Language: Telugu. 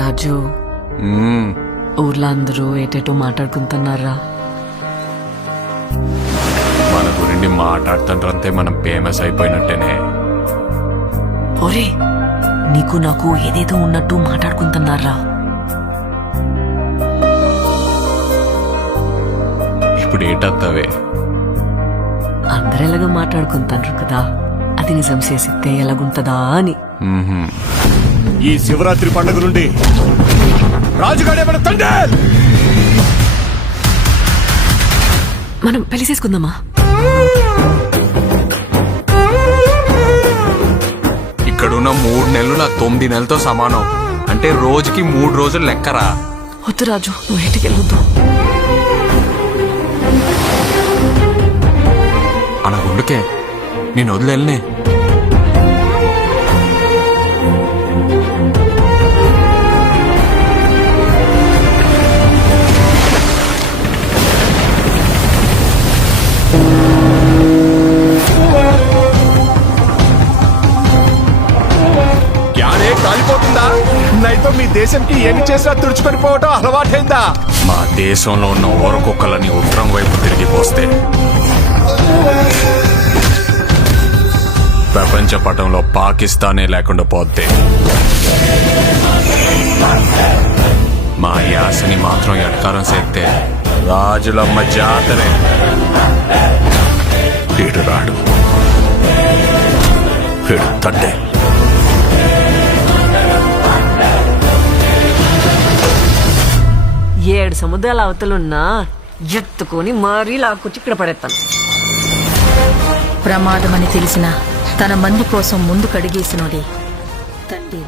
రాజు ఊర్లో అందరూ ఏటేటో మాట్లాడుకుంటున్నారా? మన గురించి మాట్లాడుతుంటే మనం ఫేమస్ అయిపోయినట్టేనే. ఒరే, నీకు నాకు ఏదేదో ఉన్నట్టు మాట్లాడుకుంటున్నారా? ఇప్పుడు ఏటత్తవే? అందరు ఎలాగో మాట్లాడుకుంటారు కదా, అది నిజం చేసితే ఎలాగుంటదా అని. ఈ శివరాత్రి పండుగ నుండి రాజుగాడే మన తండ్రి. మనం పెళ్లి చేసుకుందామా? ఇక్కడున్న 3 నెలలు నా 9 నెలలతో సమానం. అంటే రోజుకి 3 రోజులు లెక్కరా. వద్దు రాజు, నువ్వు ఏటికి వెళ్ళొద్దు. అలా గుండుకే నేను వదిలేనే. యానే కాలిపోతుందా? నైతో మీ దేశంకి ఏమి చేసినా తుడుచుకొని పోవటం అలవాటైందా? మా దేశంలో ఉన్న ఓరకొక్కలని ఉత్తరం వైపు తిరిగిపోస్తే ప్రపంచ పటంలో పాకిస్తానే లేకుండా పోతే మా యాసని మాత్రం ఎట్కారం చేస్తే రాజులమ్మ జాతరే. వీడు రాడు, వీడు తడ్డే. ఏడు సముద్రాల అవతలున్నా ఎత్తుకొని మరీ లాక్కొచ్చి ఇక్కడ పడేస్తాను. ప్రమాదమని తెలిసిన తన మంది కోసం ముందు కడిగేసినోడే తండ్రి.